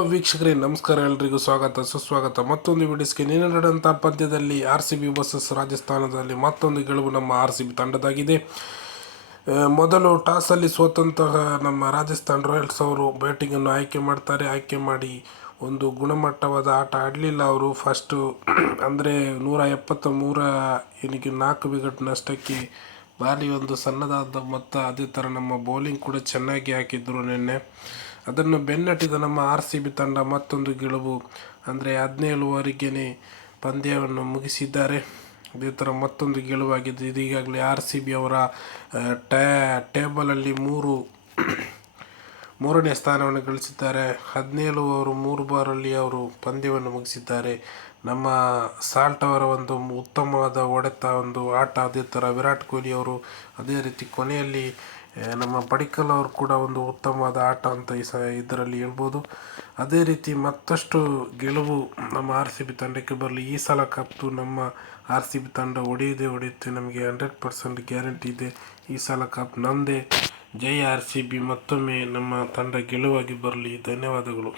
Hello ವೀಕ್ಷಕರೇ, ನಮಸ್ಕಾರ. ಎಲ್ರಿಗೂ ಸ್ವಾಗತ ಸುಸ್ವಾಗತ ಮತ್ತೊಂದು ವಿಡಿಯೋಸ್ಗೆ. ನಿನ್ನೆ ನಡೆದಂಥ ಪಂದ್ಯದಲ್ಲಿ RCB ವರ್ಸಸ್ ರಾಜಸ್ಥಾನದಲ್ಲಿ ಮತ್ತೊಂದು ಗೆಲುವು ನಮ್ಮ RCB ತಂಡದಾಗಿದೆ. ಮೊದಲು ಟಾಸಲ್ಲಿ ಸೋತಂತಹ ನಮ್ಮ ರಾಜಸ್ಥಾನ್ ರಾಯಲ್ಸ್ ಅವರು ಬ್ಯಾಟಿಂಗನ್ನು ಆಯ್ಕೆ ಮಾಡ್ತಾರೆ. ಆಯ್ಕೆ ಮಾಡಿ ಒಂದು ಗುಣಮಟ್ಟವಾದ ಆಟ ಆಡಲಿಲ್ಲ ಅವರು. ಫಸ್ಟು ಅಂದರೆ 173 4 ವಿಕೆಟ್ ನಷ್ಟಕ್ಕೆ ಭಾರಿ ಒಂದು ಸಣ್ಣದಾದ ಮೊತ್ತ. ಅದೇ ಥರ ನಮ್ಮ ಬೌಲಿಂಗ್ ಕೂಡ ಚೆನ್ನಾಗಿ ಹಾಕಿದ್ರು ನಿನ್ನೆ. ಅದನ್ನು ಬೆನ್ನಟ್ಟಿದ ನಮ್ಮ RCB ತಂಡ ಮತ್ತೊಂದು ಗೆಲುವು, ಅಂದರೆ 17 ಓವರಿಗೆ ಪಂದ್ಯವನ್ನು ಮುಗಿಸಿದ್ದಾರೆ. ಅದೇ ಥರ ಮತ್ತೊಂದು ಗೆಲುವಾಗಿದ್ದು, ಇದೀಗಾಗಲೇ RCB ಅವರ ಟೇಬಲಲ್ಲಿ ಮೂರನೇ ಸ್ಥಾನವನ್ನು ಗಳಿಸಿದ್ದಾರೆ. 17 ಓವರ್ 3 ಬಾರಲ್ಲಿ ಅವರು ಪಂದ್ಯವನ್ನು ಮುಗಿಸಿದ್ದಾರೆ. ನಮ್ಮ ಸಾಲ್ಟ್ ಅವರ ಒಂದು ಉತ್ತಮವಾದ ಹೊಡೆತ, ಒಂದು ಆಟ, ಅದೇ ಥರ ವಿರಾಟ್ ಕೊಹ್ಲಿ ಅವರು, ಅದೇ ರೀತಿ ಕೊನೆಯಲ್ಲಿ ನಮ್ಮ ಪಡಿಕ್ಕಲ್ ಅವರು ಕೂಡ ಒಂದು ಉತ್ತಮವಾದ ಆಟ ಅಂತ ಇದರಲ್ಲಿ ಹೇಳ್ಬೋದು. ಅದೇ ರೀತಿ ಮತ್ತಷ್ಟು ಗೆಲುವು ನಮ್ಮ RCB ತಂಡಕ್ಕೆ ಬರಲಿ. ಈ ಸಲ ಕಪ್ಪು ನಮ್ಮ RCB ತಂಡ ಹೊಡೆಯುತ್ತೆ, ನಮಗೆ 100% ಗ್ಯಾರಂಟಿ ಇದೆ. ಈ ಸಲ ಕಪ್ ನಮ್ಮದೇ. ಜೈ RCB. ಮತ್ತೊಮ್ಮೆ ನಮ್ಮ ತಂಡ ಗೆಲುವಾಗಿ ಬರಲಿ. ಧನ್ಯವಾದಗಳು.